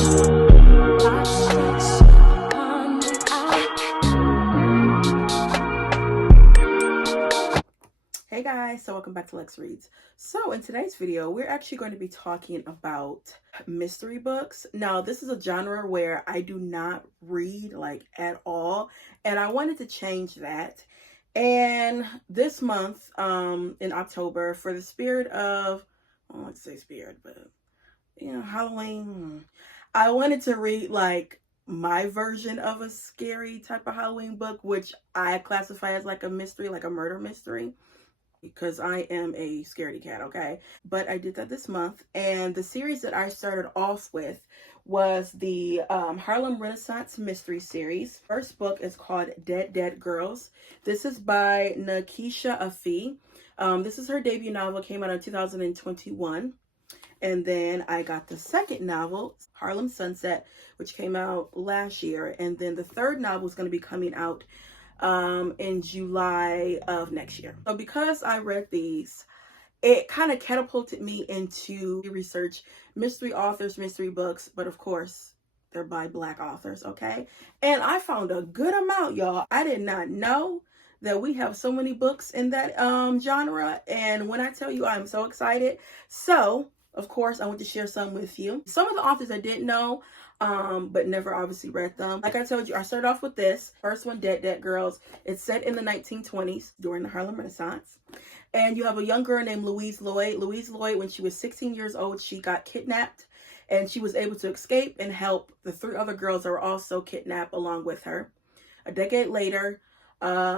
Hey guys, so welcome back to Lex Reads. So in today's video, we're actually going to be talking about mystery books. Now, this is a genre where I do not read like at all, and I wanted to change that. And this month, in October, for the spirit of, I don't like to say spirit, but you know, Halloween, I wanted to read like my version of a scary type of Halloween book, which I classify as like a mystery, like a murder mystery, because I am a scaredy cat, okay? But I did that this month, and the series that I started off with was the Harlem Renaissance mystery series. First book is called Dead Dead Girls. This is by Nakisha Afi. This is her debut novel, came out in 2021. And then I got the second novel, Harlem Sunset, which came out last year. And then the third novel is going to be coming out in July of next year. So because I read these, it kind of catapulted me into research mystery authors, mystery books, but of course they're by Black authors, okay? And I found a good amount, y'all. I did not know that we have so many books in that genre, and when I tell you, I'm so excited. So of course I want to share some with you. Some of the authors I didn't know, but never obviously read them. Like I told you, I started off with this first one, Dead Dead Girls. It's set in the 1920s during the Harlem Renaissance. And you have a young girl named Louise Lloyd. Louise Lloyd, when she was 16 years old, she got kidnapped, and she was able to escape and help the three other girls that were also kidnapped along with her. A decade later,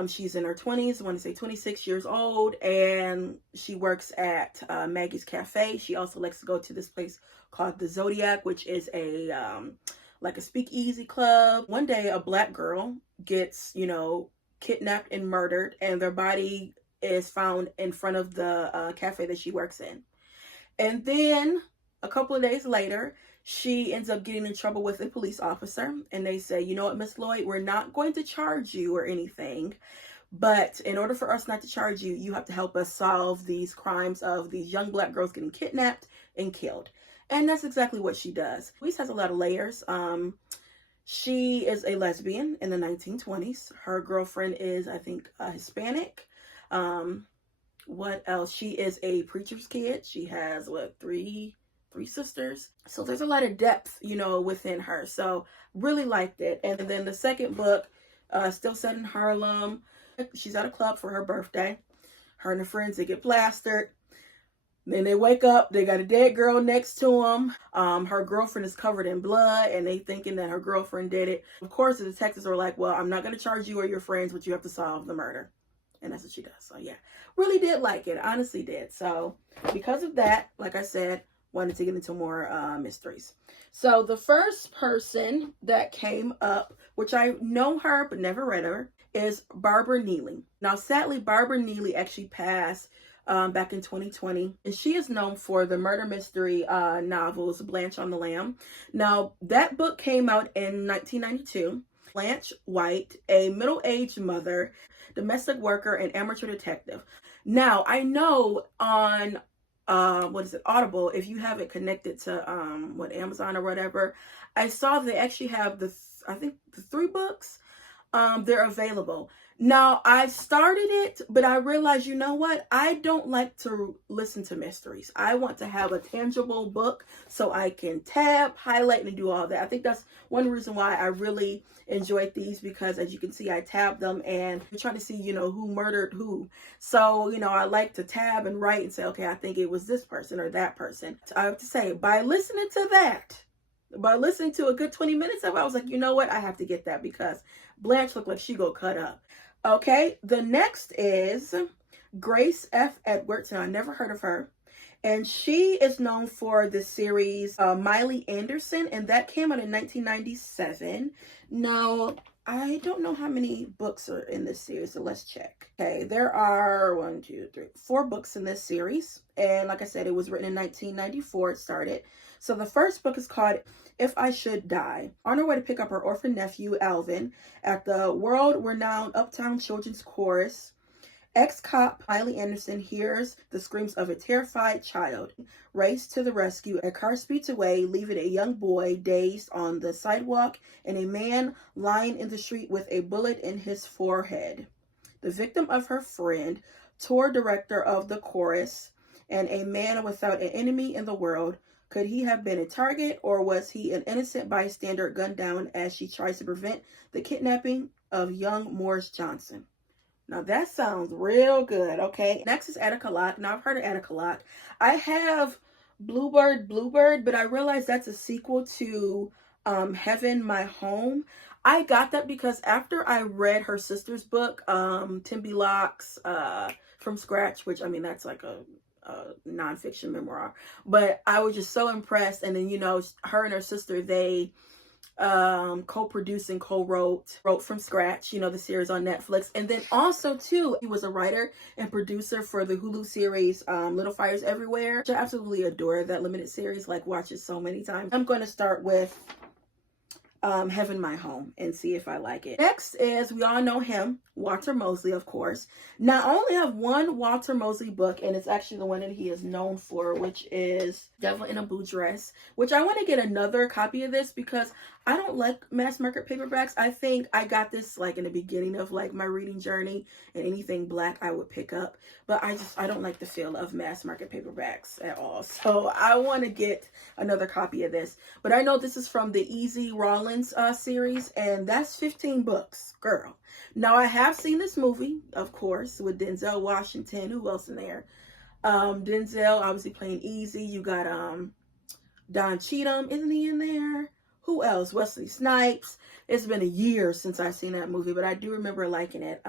she's in her 20s, I want to say 26 years old, and she works at Maggie's Cafe. She also likes to go to this place called the Zodiac, which is a like a speakeasy club. One day a Black girl gets, you know, kidnapped and murdered, and their body is found in front of the cafe that she works in. And then a couple of days later, she ends up getting in trouble with a police officer, and they say, you know what, Miss Lloyd, we're not going to charge you or anything, but in order for us not to charge you, you have to help us solve these crimes of these young Black girls getting kidnapped and killed. And that's exactly what she does. Louise has a lot of layers. She is a lesbian in the 1920s. Her girlfriend is, I think, Hispanic. What else? She is a preacher's kid. She has, what, three sisters. So there's a lot of depth, you know, within her. So really liked it. And then the second book, still set in Harlem. She's at a club for her birthday. Her and her friends, they get plastered. Then they wake up, they got a dead girl next to them. Her girlfriend is covered in blood, and they thinking that her girlfriend did it. Of course, the detectives are like, well, I'm not going to charge you or your friends, but you have to solve the murder. And that's what she does. So yeah, really did like it. Honestly did. So because of that, like I said, wanted to get into more mysteries. So the first person that came up, which I know her but never read her, is Barbara Neely. Now, sadly, Barbara Neely actually passed back in 2020, and she is known for the murder mystery novels Blanche on the Lam. Now, that book came out in 1992. Blanche White, a middle-aged mother, domestic worker, and amateur detective. Now, I know on Audible, if you have it connected to Amazon or whatever, I saw they actually have I think the 3 books. They're available. Now, I started it, but I realized, you know what? I don't like to listen to mysteries. I want to have a tangible book so I can tab, highlight, and do all that. I think that's one reason why I really enjoyed these, because as you can see, I tabbed them and I'm trying to see, you know, who murdered who. So, you know, I like to tab and write and say, okay, I think it was this person or that person. So I have to say, by listening to a good 20 minutes of it, I was like, you know what? I have to get that because Blanche looked like she go cut up. Okay, the next is Grace F. Edwards. Now, I never heard of her. And she is known for the series Miley Anderson, and that came out in 1997. Now, I don't know how many books are in this series, so let's check. Okay, there are 4 books in this series. And like I said, it was written in 1994, it started. So the first book is called If I Should Die. On her way to pick up her orphan nephew, Alvin, at the world-renowned Uptown Children's Chorus, Ex-cop Miley Anderson hears the screams of a terrified child. Race to the rescue. A car speeds away, leaving a young boy dazed on the sidewalk and a man lying in the street with a bullet in his forehead. The victim of her friend, tour director of the chorus, and a man without an enemy in the world. Could he have been a target, or was he an innocent bystander gunned down as she tries to prevent the kidnapping of young Morris Johnson? Now that sounds real good, okay? Next is Attica Locke. Now I've heard of Attica Locke. I have Bluebird, but I realized that's a sequel to Heaven My Home. I got that because after I read her sister's book, Timby Locke's From Scratch, which I mean that's like a nonfiction memoir, but I was just so impressed. And then, you know, her and her sister, they co-produced and co-wrote From Scratch, you know, the series on Netflix. And then also too, he was a writer and producer for the Hulu series Little Fires Everywhere, which I absolutely adore. That limited series, like, watch it so many times. I'm going to start with Heaven My Home and see if I like it. Next is, we all know him, Walter Mosley, of course. Now, I only have one Walter Mosley book, and it's actually the one that he is known for, which is Devil in a Blue Dress, which I want to get another copy of this because I don't like mass market paperbacks. I think I got this like in the beginning of like my reading journey, and anything black I would pick up, but I don't like the feel of mass market paperbacks at all. So I want to get another copy of this, but I know this is from the Easy Rawlins series, and that's 15 books, girl. Now, I have seen this movie, of course, with Denzel Washington. Who else in there? Denzel, obviously playing Easy. You got Don Cheadle, isn't he in there? Who else? Wesley Snipes. It's been a year since I've seen that movie, but I do remember liking it.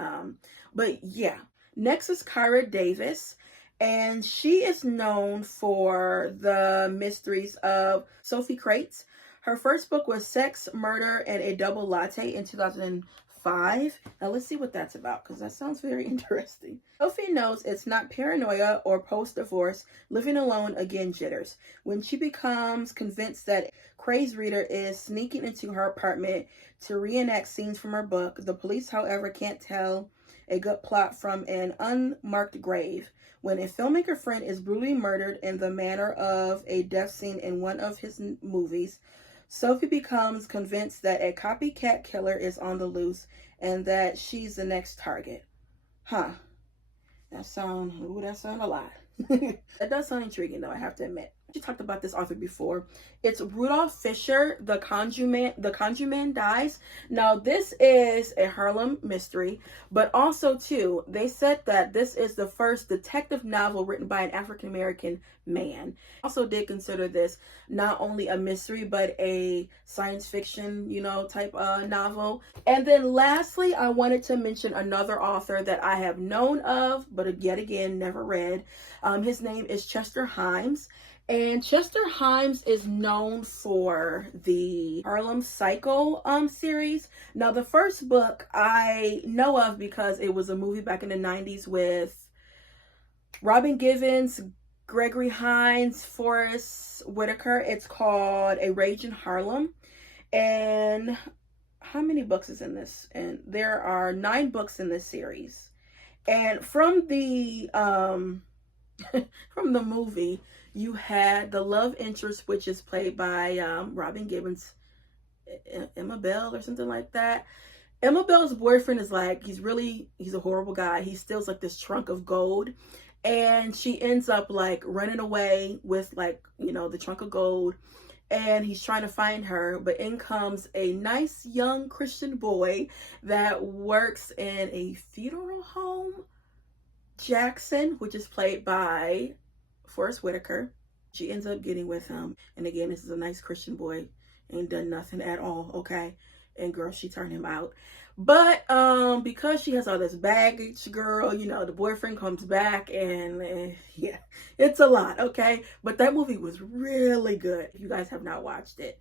But yeah. Next is Kyra Davis, and she is known for the mysteries of Sophie Crate. Her first book was Sex, Murder, and a Double Latte in 2005. Now let's see what that's about, because that sounds very interesting. Sophie knows it's not paranoia or post-divorce, living alone again jitters. When she becomes convinced that crazed reader is sneaking into her apartment to reenact scenes from her book, the police, however, can't tell a good plot from an unmarked grave. When a filmmaker friend is brutally murdered in the manner of a death scene in one of his movies, Sophie becomes convinced that a copycat killer is on the loose and that she's the next target. Huh. That sound a lot. That does sound intriguing, though, I have to admit. She talked about this author before. It's Rudolph Fisher, The Conjureman Dies. Now, this is a Harlem mystery, but also, too, they said that this is the first detective novel written by an African-American man. Also did consider this not only a mystery, but a science fiction, you know, type novel. And then lastly, I wanted to mention another author that I have known of, but yet again, never read. His name is Chester Himes. And Chester Himes is known for the Harlem Psycho series. Now, the first book I know of because it was a movie back in the 90s with Robin Givens, Gregory Hines, Forrest Whitaker. It's called A Rage in Harlem. And how many books is in this? And there are 9 books in this series. And from the from the movie, you had the love interest, which is played by Robin Gibbons, Emma Bell or something like that. Emma Bell's boyfriend is like, he's a horrible guy. He steals like this trunk of gold, and she ends up like running away with, like, you know, the trunk of gold, and he's trying to find her, but in comes a nice young Christian boy that works in a funeral home, Jackson, which is played by Forrest Whitaker. She ends up getting with him, and again, this is a nice Christian boy, ain't done nothing at all, okay? And girl, she turned him out. But because she has all this baggage, girl, you know, the boyfriend comes back, and yeah, it's a lot, okay? But that movie was really good. If you guys have not watched it,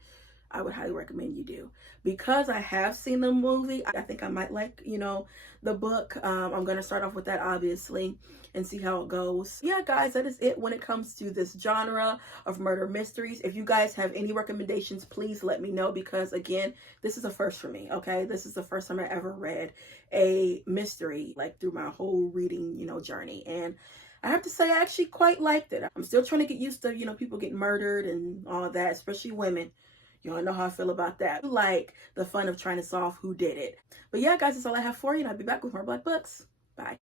I would highly recommend you do. Because I have seen the movie, I think I might like, the book. I'm going to start off with that, obviously, and see how it goes. Yeah, guys, that is it when it comes to this genre of murder mysteries. If you guys have any recommendations, please let me know, because again, this is a first for me, okay? This is the first time I ever read a mystery, like, through my whole reading, journey. And I have to say, I actually quite liked it. I'm still trying to get used to, people getting murdered and all that, especially women. You all know how I feel about that. Like the fun of trying to solve who did it. But yeah, guys, that's all I have for you, and I'll be back with more Black Books.